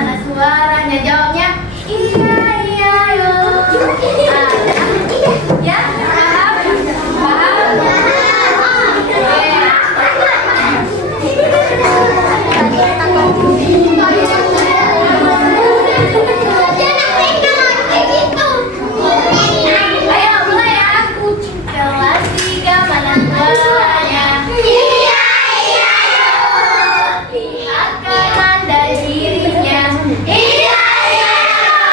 mana suaranya? Jawabnya iya iya yo. Ya, paham? Paham? Ayo mulai ya. Kelas 3 mana suaranya? Iya iya yo. Pihak kanan dan kirinya. Iya iya yo.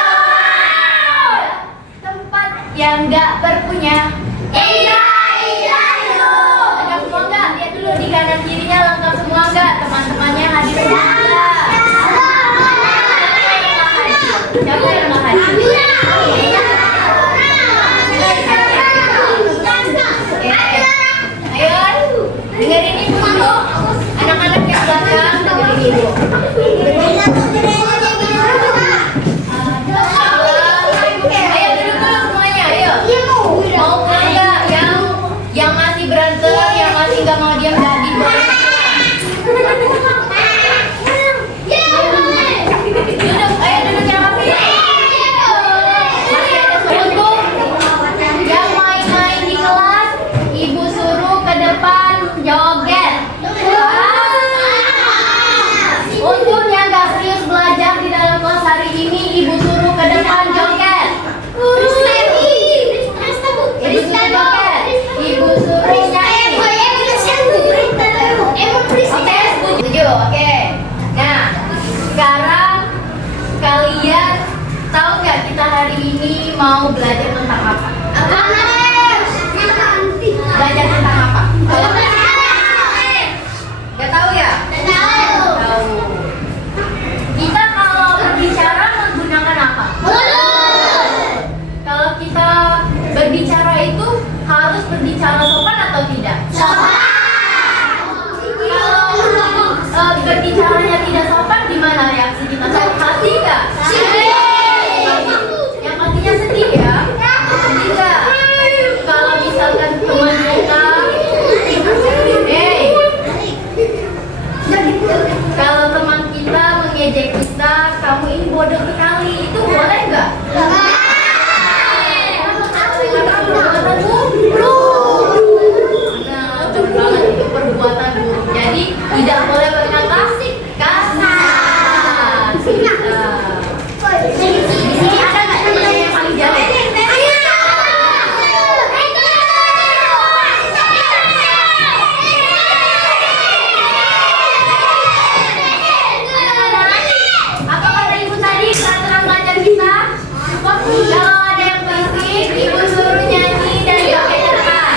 Tempat yang gak berpunya. Iya iya yo. Lengkap semua gak? Lihat dulu di kanan kirinya lengkap semua gak? Teman-temannya hadir semua gak? Siapa yang gak hadir? Ayo, dengerin ibu dulu. Anak-anak yang belakang dengerin ibu. Ayo duduk dulu semuanya, ayo. Mau pulang nggak? Yang masih berantem, yang masih nggak mau diam jadi boleh. Duduk, ayo duduk yang rapi. Masih ada untuk yang main-main di kelas, ibu suruh ke depan joget. Untuk yang nggak serius belajar di dalam kelas hari ini, ibu suruh ke depan joget. Ibu suruh joget. Ibu suruh nyanyi. Oke, setuju. Oke. Nah, sekarang kalian tahu nggak kita hari ini mau belajar tentang apa? Belajar tentang apa? Nggak tahu ya? Tahu. Kita kalau berbicara menggunakan apa? Kalau kita berbicara itu harus berbicara sopan atau tidak? Kalau berbicaranya tidak sopan, gimana reaksi kita? Sakit hati nggak? Yang pastinya sedih ya? Sedih nggak? Kalau misalkan teman kita, kalau teman kita mengejek kita, kamu ini bodoh sekali, itu boleh nggak? Nah, betul banget, itu perbuatan buruk. Jadi tidak boleh berkata kasar. Di sini ada nggak teman yang paling jago? Apa kata ibu tadi peraturan belajar kita? Kalau ada yang berisik, ibu suruh nyanyi dan joget depan.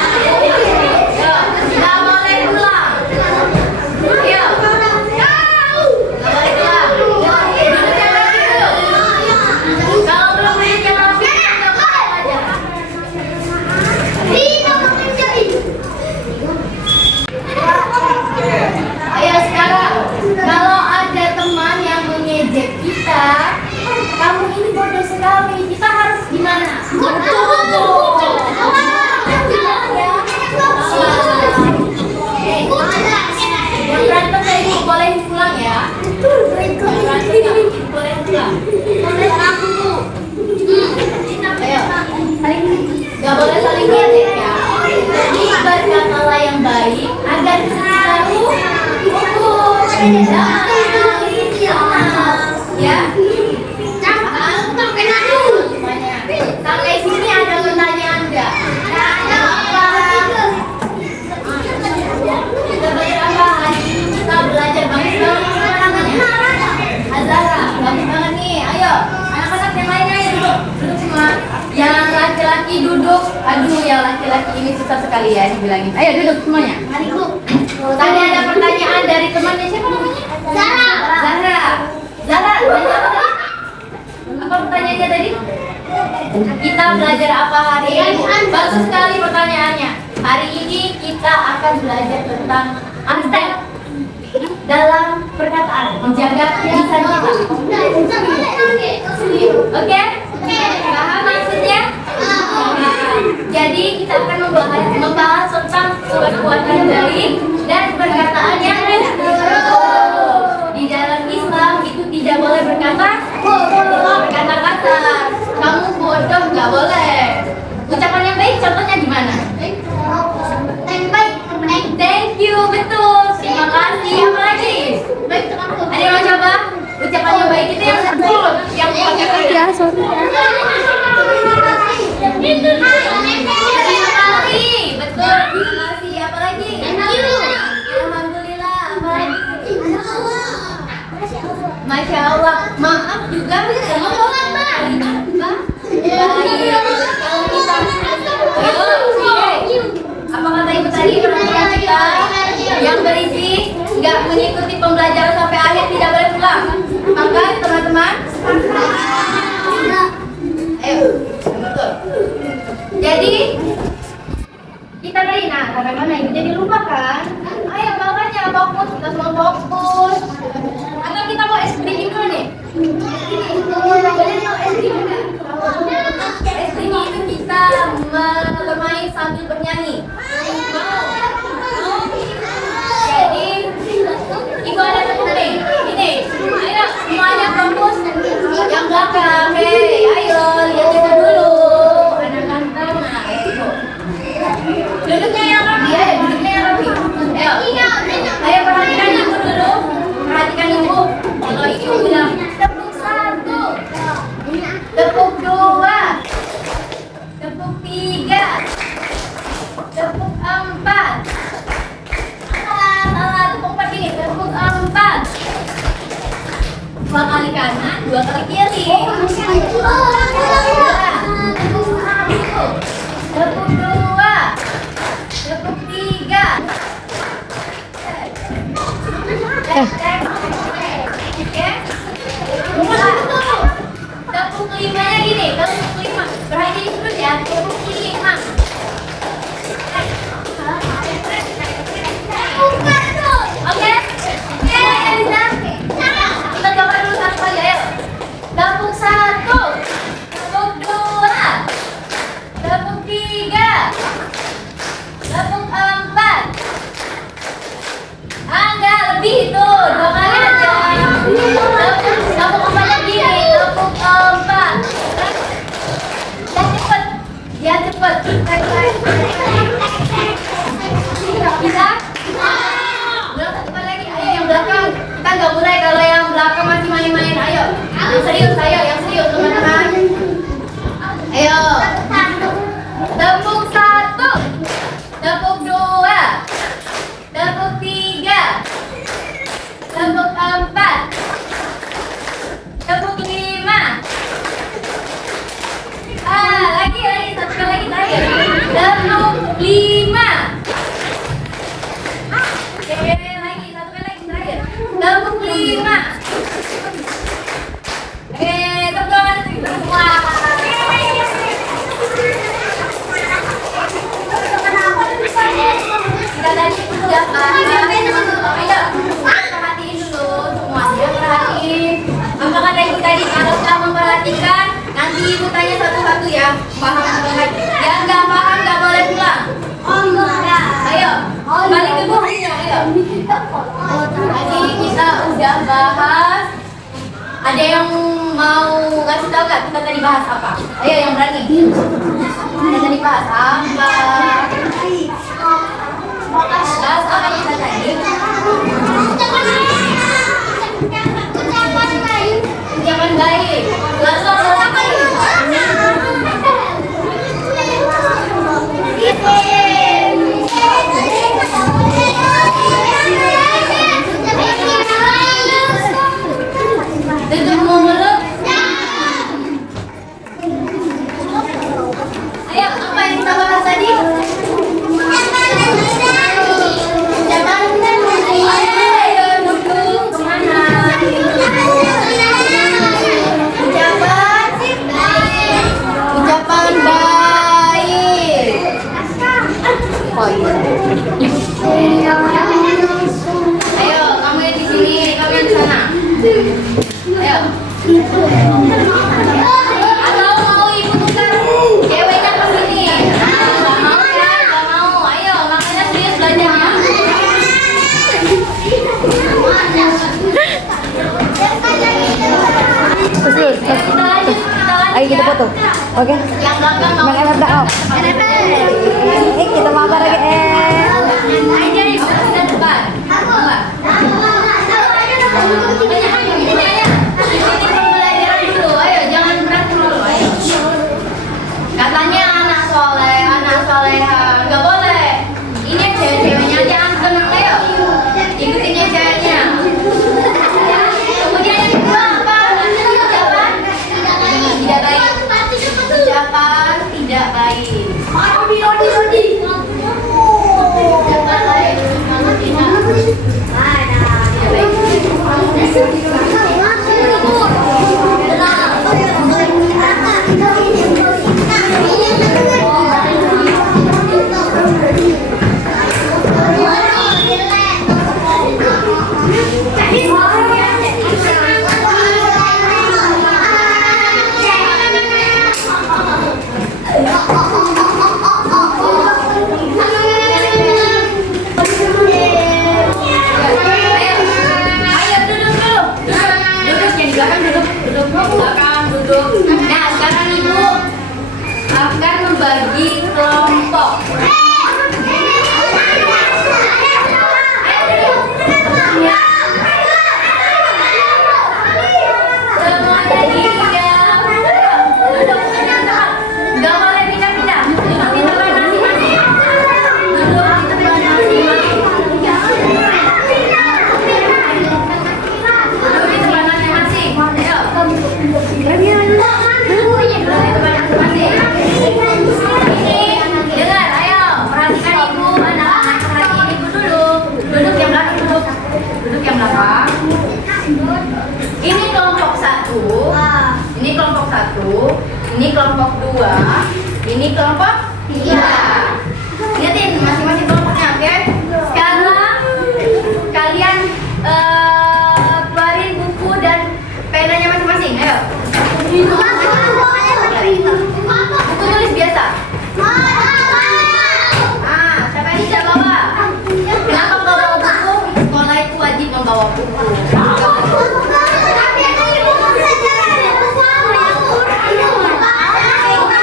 Yo, nggak boleh pulang. Yo, nggak boleh pulang. Duduk yang rapi dulu. Kalau belum duduk yang rapi, nggak boleh belajar. Ayo sekarang, kalau ada teman yang mengejek kita, kamu ini bodoh sekali, kita harus gimana? Yang berantem dari ibu boleh pulang ya. Boleh pulang. Ayo, nggak boleh saling ngejek ya. Jadi berkatalah yang baik agar selalu utuh dan ya. Sampai sini ada pertanyaan nggak? Kita berapa hari ini kita belajar bagus banget. Siapa namanya? Azara, bagus banget nih. Ayo, anak-anak yang lain ayo duduk semua. Yang laki-laki duduk. Aduh, yang laki-laki ini susah sekali ya dibilangin. Ayo duduk semuanya. Tadi ada pertanyaan dari temannya, siapa namanya? Zahra. Zahra, tanya apa tadi? Apa pertanyaannya tadi? Kita belajar apa hari ini? Bagus sekali pertanyaannya. Hari ini kita akan belajar tentang adab dalam perkataan, menjaga lisan kita. Oke? Paham maksudnya? Jadi kita akan membahas tentang perbuatan baik dan perkataan yang buruk. Di dalam Islam itu tidak boleh berkata bodoh nggak boleh. Ucapan yang baik contohnya gimana? Thank you, betul. Terima kasih. Apa lagi? Ada yang mau coba? Ucapan yang baik itu yang betul, yang pakai Ya, sorry. terima kasih, betul. Terima kasih. Apa lagi? Alhamdulillah. Apa lagi? Masya Allah. Maaf juga. Apa kata ibu tadi? Perhatian kita yang berisi nggak mengikuti pembelajaran sampai akhir tidak boleh pulang. Maka teman-teman, ayo, betul. Jadi kita tadi, nah sampai mana ibu jadi lupa kan? Ayo makanya fokus, kita semua fokus. Atau kita mau es krim dulu nih? Es krim itu kita bermain sambil bernyanyi. Jadi ibu ada satu nih, ini. Ayo semuanya fokus. Yang belakang, hei, ayo lihat itu dulu. Anak ganteng, nah itu. Duduknya yang rapi, ya, duduknya yang rapi. Ayo perhatikan ibu dulu. Perhatikan ibu. Kalau ibu bilang tepuk 1, tepuk 2, tepuk 3, tepuk 4. Salah, tepuk 4 ini, tepuk 4. 2 kali kanan, 2 kali kiri. Tepuk 1, tepuk 2, tepuk 3. Tepuk 5-nya gini, tepuk 5. Perhatiin terus ya, tepuk 5. Oke? Bisa? Kita coba dulu satu kali, ayo. Tepuk 1, tepuk 2, tepuk 3, tepuk 4. Enggak, lebih itu, 2 kali aja. Tepuk 4-nya gini, tepuk 4. Ya cepet, ya cepet. Bisa? Belum satu kali lagi, ayo yang belakang. Kita nggak boleh kalau yang belakang masih main-main, ayo. Yang serius, ayo, yang serius teman-teman. Ayo. Tepuk 1, tepuk 2, tepuk 3, tepuk 4, tepuk 5. Lagi, satu kali lagi terakhir. Tepuk 5. Oke, lagi, satu kali lagi terakhir. Tepuk 5. Tepuk tangan semua. Kita tadi sudah bahas. Ayo, perhatiin dulu semuanya, perhatiin. Apa kata ibu tadi? Kalau sudah memperhatikan, nanti ibu tanya satu-satu ya. Paham apa lagi? Yang nggak paham nggak boleh pulang. Ayo, balik ke bukunya. Ayo. Tadi kita udah bahas. Ada yang mau ngasih tahu nggak kita tadi bahas apa? Ayo yang berani. Kita tadi bahas apa? Bahas apa kita tadi? Ucapan baik. Lalu apa lagi? Tutup mulut. Ayo, apa yang kita bahas tadi? Ayo, duduk kemana? Ucapan baik. Ayo, kamu yang di sini, kamu yang di sana. Ayo. Atau mau ibu tukar ceweknya ke sini? Nggak mau kan? Nggak mau. Ayo, makanya serius belajarnya. Terus, Kita lanjut, kita lanjut. Ayo kita foto. Oke. Yang belakang mau. Main MF. Kita mabar lagi. Aja di depan. Pembelajaran dulu, ayo jangan berat dulu, ayo. Katanya anak soleh, anak soleha, nggak boleh. Ini cewek-ceweknya aja tenang, ayo. Ikutin yang ceweknya. Kemudian yang kedua apa? Ucapan tidak baik. Ucapan tidak baik. Rodi. Ucapan baik. Nah, sekarang ibu akan membagi kelompok. Semuanya diam. Duduk di tempat. Gak boleh pindah-pindah. Duduk di tempat masing-masing. Duduk di tempat masing-masing. Duduk di tempat masing-masing. Ayo. Dengar, ayo perhatikan ibu, anak-anak perhatiin ibu dulu. Duduk yang belakang, duduk yang belakang. Ini kelompok satu, ini kelompok satu, ini kelompok dua, ini kelompok tiga. Lihatin masing-masing kelompoknya, oke? Sekarang kalian keluarin buku dan penanya masing-masing, ayo. Buku tulis biasa. Siapa yang tidak bawa? Kenapa nggak bawa buku? Sekolah itu wajib membawa buku.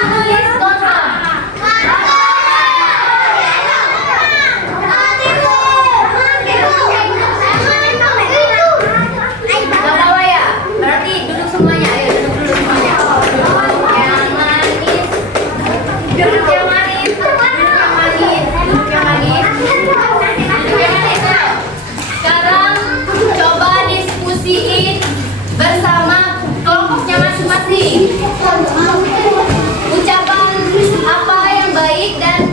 Tulis kosong. Nggak bawa ya? Berarti duduk semuanya. Ayo duduk dulu semuanya. Yang manis. Duduk yang manis. Sekarang coba diskusiin bersama kelompoknya masing-masing. Ucapan apa yang baik dan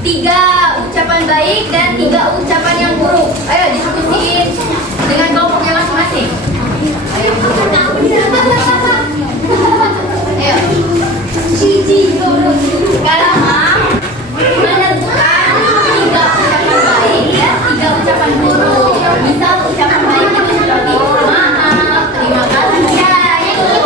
3 ucapan baik dan 3 ucapan yang buruk. Ayo diskusiin dengan kelompoknya masing-masing. Ayo. Ayo. Sekarang menentukan 3 ucapan baik dan 3 ucapan buruk. Misal ucapan baik itu seperti maaf, terima kasih, ya, itu.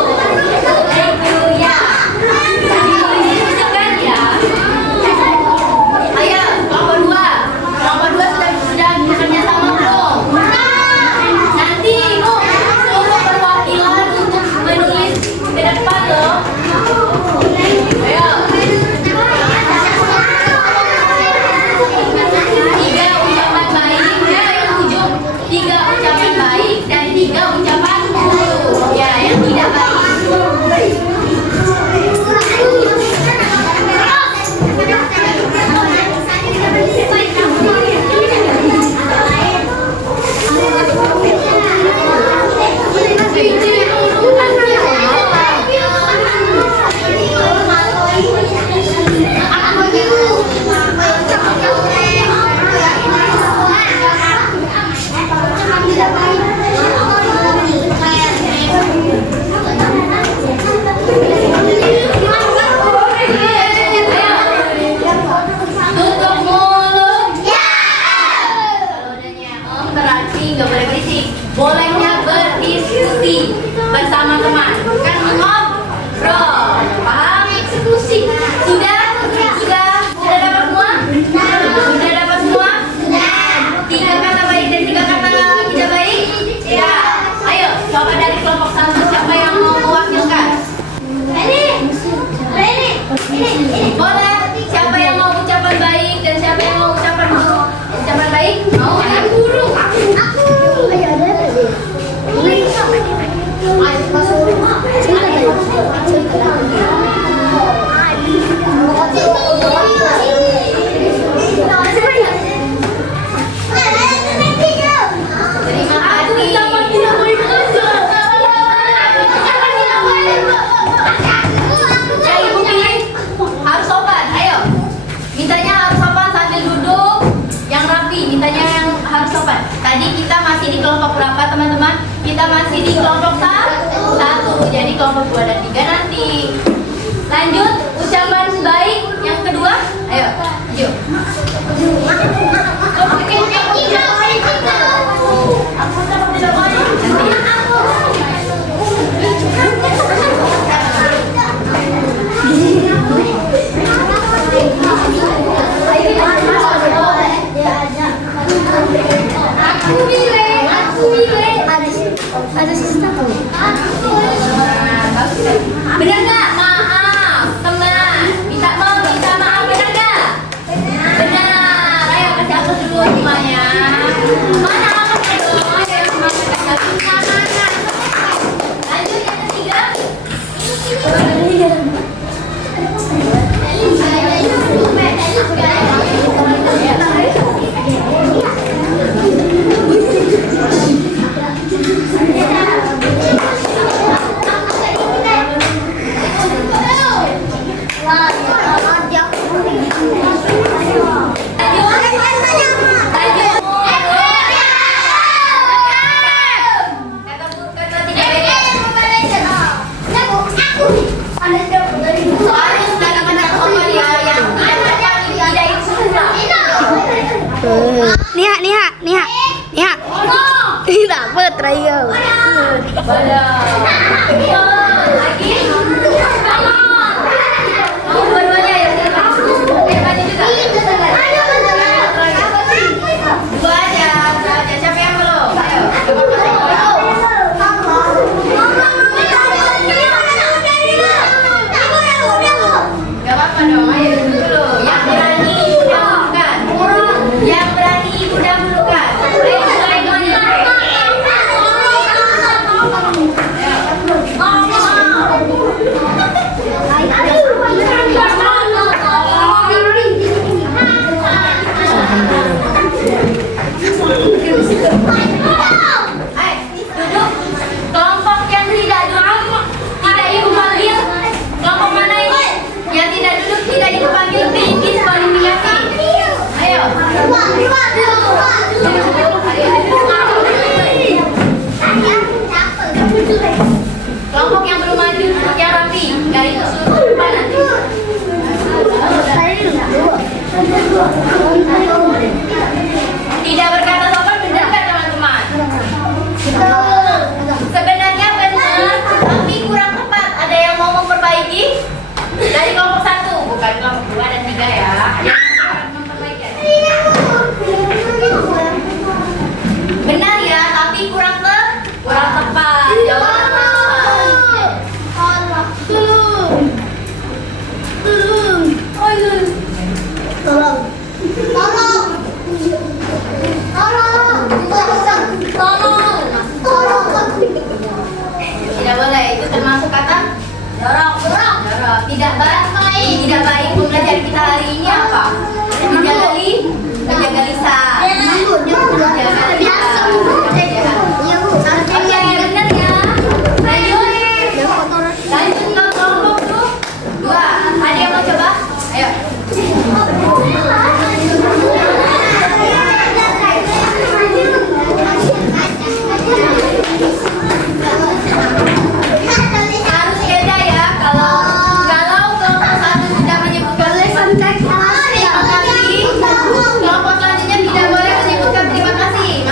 masih di kelompok satu. Jadi kelompok 2 dan 3 nanti. Lanjut ucapan baik yang kedua. Ayo, yuk. Benar nggak? Maaf, teman. Minta maaf, benar nggak? Benar. Ayo kasih aplaus dulu semuanya. Mana aplaus dulu? Ayo semangat kasih aplaus. Lanjut yang ketiga. Tidak berteriak. Lagi. Dua-duanya ya. Baju juga. Dua aja. Siapa yang belum? Ayo. Gak apa-apa dong. Ayo dulu. Yang berani dahulukan. Yang berani ibu dahulukan. Ayo mulai semuanya. Duduk. Kelompok yang tidak duduk tidak ibu panggil. Kelompok mana ini? Yang tidak duduk tidak ibu panggil diskualifikasi. Ayo. Kelompok yang belum maju duduk yang rapi. Garis seluruh depan nanti. Tidak berkata sopan benar nggak teman-teman? Sebenarnya benar, tapi kurang tepat. Ada yang mau memperbaiki? Dari kelompok 1, bukan kelompok 2 dan 3 ya. Yang memperbaiki. Benar ya, tapi kurang tepat. Jawaban tidak boleh, itu termasuk kata jorok. Tidak baik. Tidak baik. Pembelajaran kita hari ini apa? Menjaga lisan. Oke, benar ya. Lanjut ke kelompok 2. Ada yang mau coba? Ayo. Harus beda ya. Kalau kelompok 1 sudah menyebutkan terima kasih, kelompok selanjutnya tidak boleh menyebutkan terima kasih.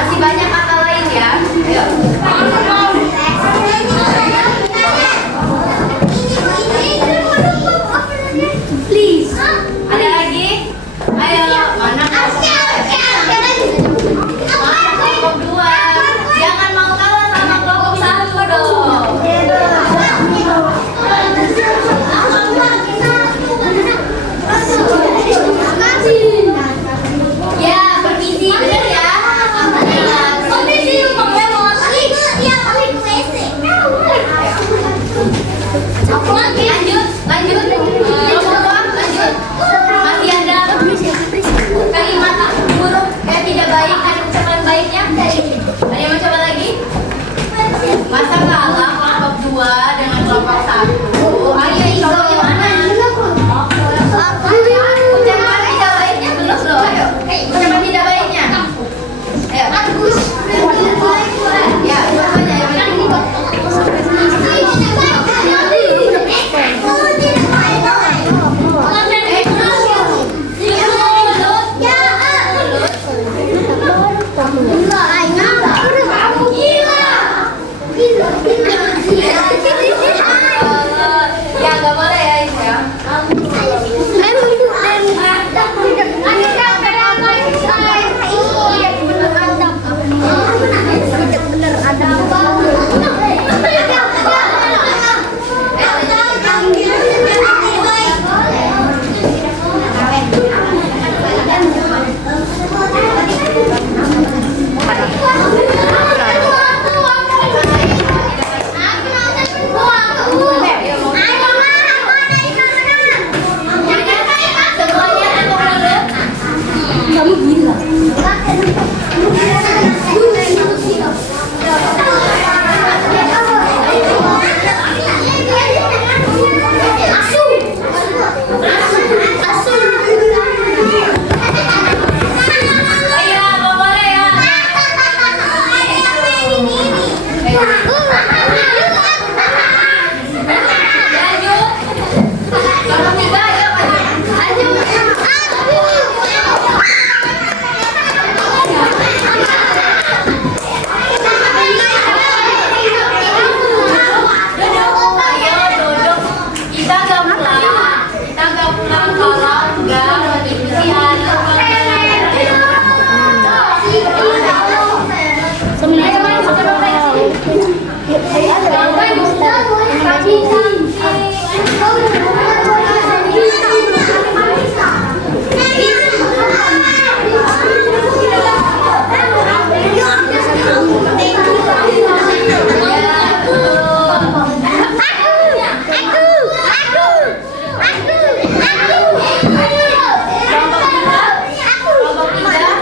Kelompok tiga,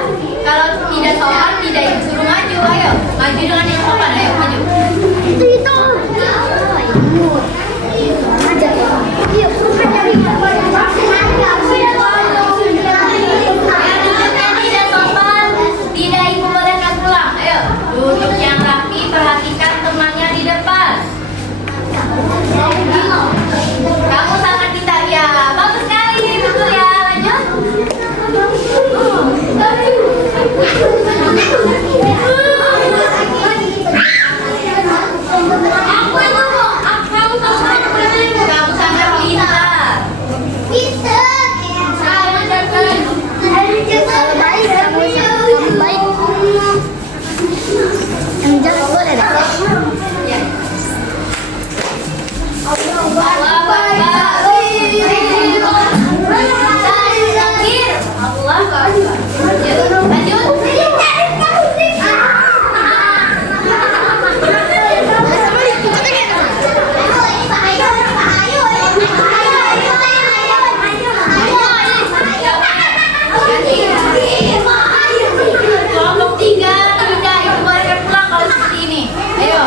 kalau tidak sopan tidak disuruh maju. Ayo, maju dengan yang sopan. Ayo maju. Tidak sopan, tidak ibu bolehkan pulang. Ayo, duduk yang rapi, perhatikan temannya di depan. Kamu sangat pintar ya, bagus sekali, betul ya. Lanjut. Kamu sangat pintar. Ya. Allah Akbar. Lanjut. Kelompok tiga tidak ibu bolehkan pulang kalau seperti ini. Ayo.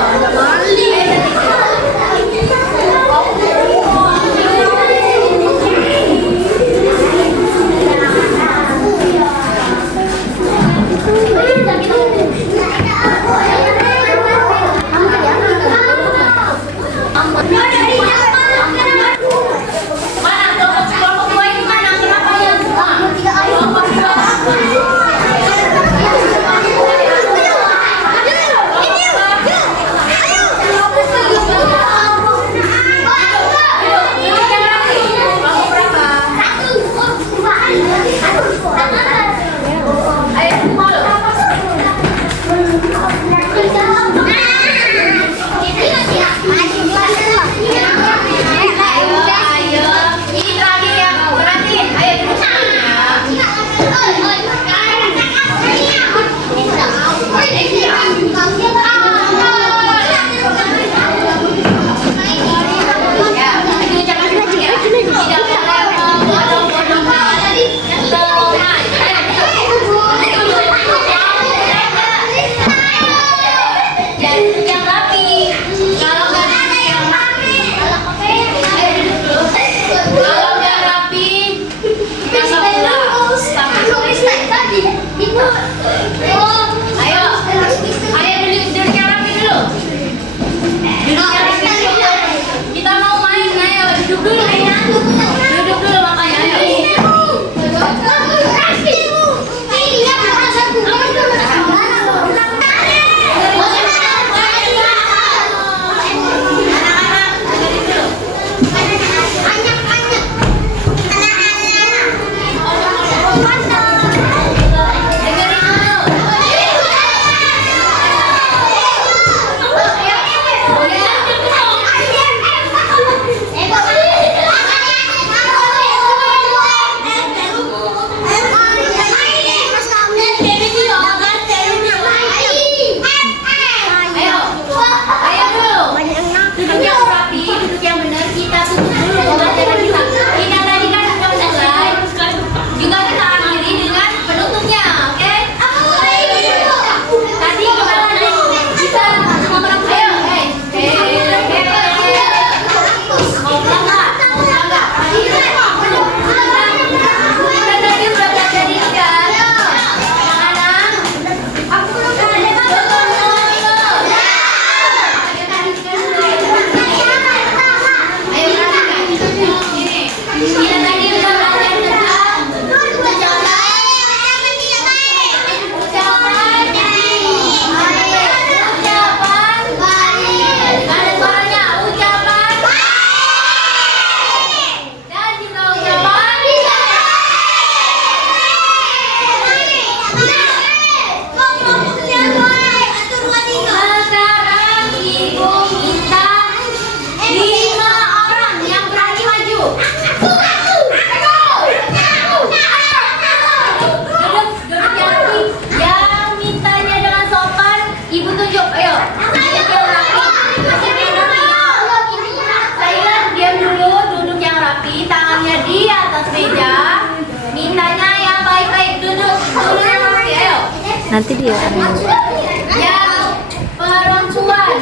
Nanti dia. Yang perempuan.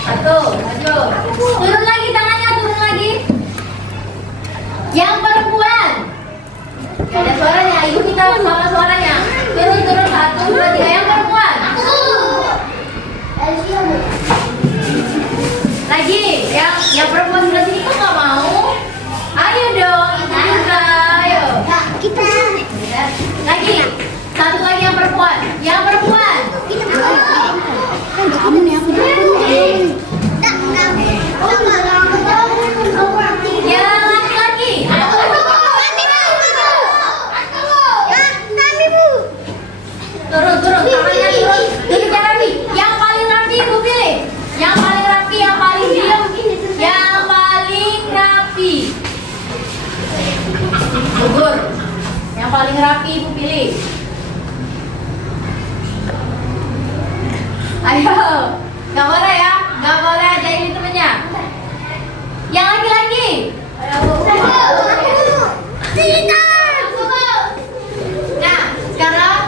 Satu, maju. Turun lagi tangannya, turun lagi. Yang perempuan. Gak ada suaranya, ibu kita sama suaranya. Turun, turun, satu, dua, tiga. Yang perempuan. Lagi, yang perempuan sebelah sini kok nggak mau? Ayo dong, itu juga, ayo. Kita. Lagi, satu lagi yang perempuan. Yang perempuan. Kamu nih aku. Yang laki-laki. Turun, turun, tangannya turun. Duduk yang rapi. Yang paling rapi ibu pilih. Yang paling rapi, yang paling diam. Yang paling rapi. Gugur. Yang paling rapi ibu pilih. Ayo, nggak boleh ya, nggak boleh ada ini temennya. Yang laki-laki. Nah, sekarang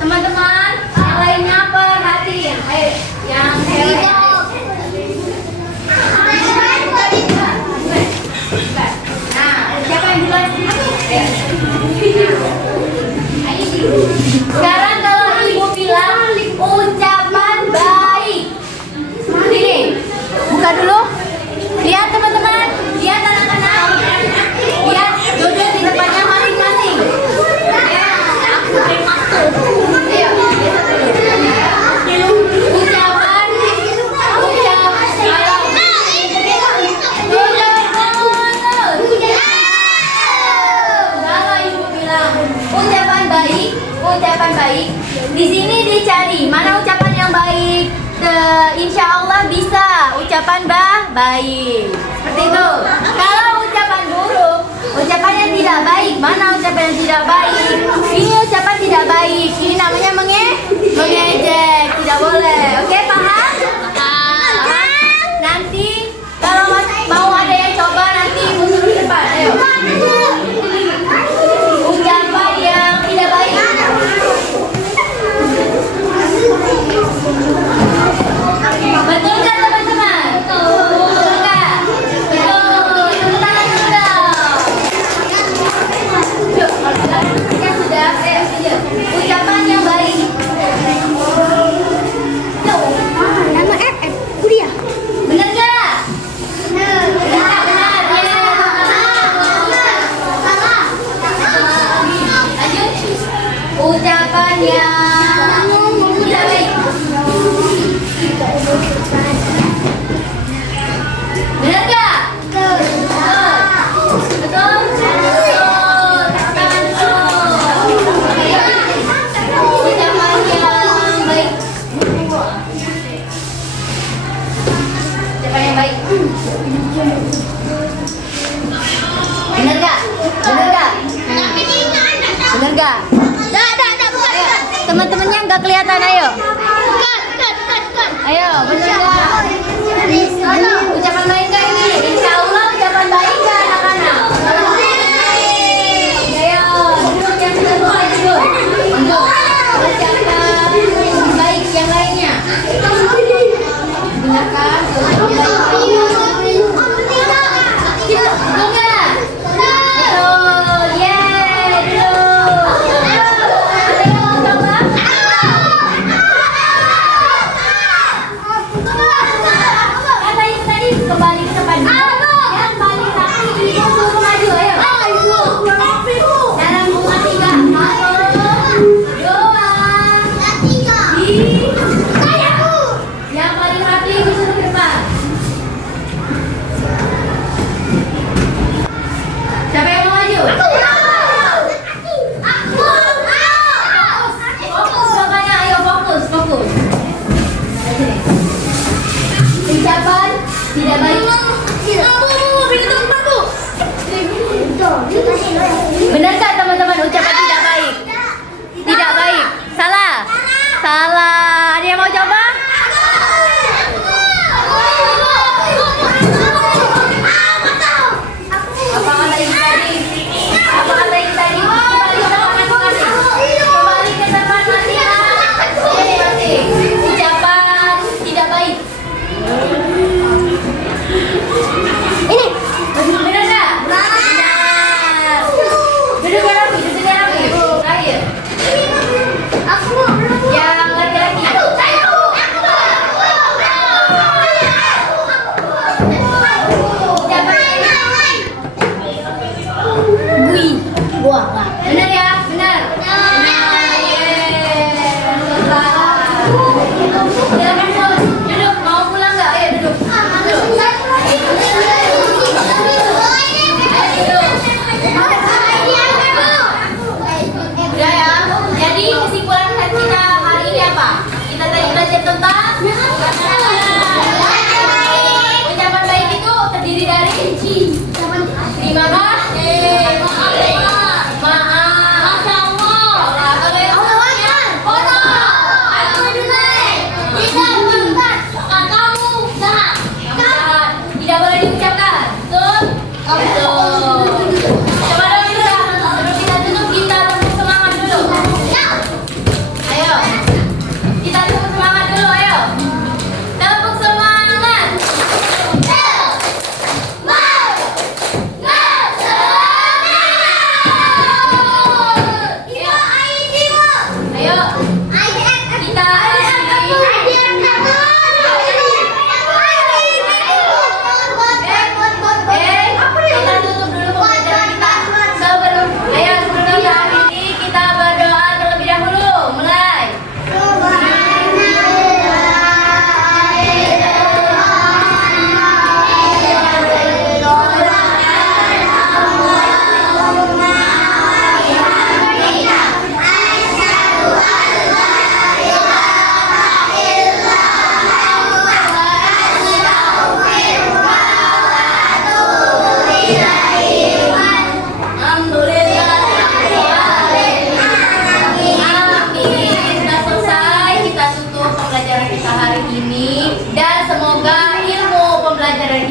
teman-teman yang lainnya perhatiin. Ayo, yang cewek. Nah, siapa yang duluan? Sekarang kalau ibu bilang ucapan baik. Sini, buka dulu. Lihat teman-teman, lihat anak-anak. Lihat duduk di depannya masing-masing. Ucapan baik. Di sini dicari mana ucapan yang baik. Insya Allah bisa ucapan baik. Seperti itu. Kalau ucapan buruk, ucapan yang tidak baik. Mana ucapan yang tidak baik? Ini ucapan tidak baik. Ini namanya mengejek. Tidak boleh. Oke, paham? Paham? Nanti kalau mau ada yang coba nanti muncul di depan. Ayo. Ucapan yang tidak baik. Betul kan teman-teman? Betul kan? Betul. Tepuk tangan dulu dong. Yuk, kita sudah. Ayo, ucapan yang baik. Nama FF kuliah. Benar nggak? Benar, benar. Ya. Lanjut. Ucapan yang tidak baik. Benar nggak? Betul. Betul. Betul. Tangan dulu. Ucapan yang baik. Ucapan yang baik. Benar nggak? Benar nggak? Benar nggak? Ayo, teman-temannya nggak kelihatan, ayo. Ayo, benar nggak? Ucapan baik nggak ini? Insya Allah ucapan baik nggak anak-anak? Ayo, duduk yang sudah mulai duduk. Duduk. Ucapan baik yang lainnya. Benar kan? Enggak. Betul. Yeay, duduk. Ada yang mau coba? Kata itu tadi kembali ke depan. Yang paling rapi itu suruh maju. Ayo. Dalam bunga tiga. Satu, dua, tiga. Yang paling rapi itu suruh ke depan. Siapa yang mau maju? Fokus makanya, ayo fokus. Sini. Ucapan tidak baik. Benar tak teman-teman ucapan tidak baik? Tidak baik. Salah. Salah. Ada yang mau coba? Apa kata yang tadi? Apa kata yang tadi? Kembali sama masing-masing. Kembali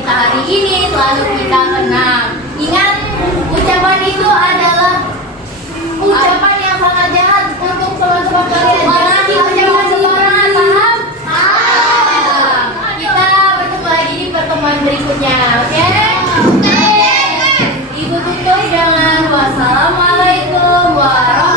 kita hari ini selalu kita kenang. Ingat, ucapan itu adalah ucapan yang sangat jahat untuk teman-teman kalian. Jangan ucapan sembarangan, paham? Paham. Kita bertemu lagi di pertemuan berikutnya, oke? Ibu tutup dengan wassalamualaikum warahmatullahi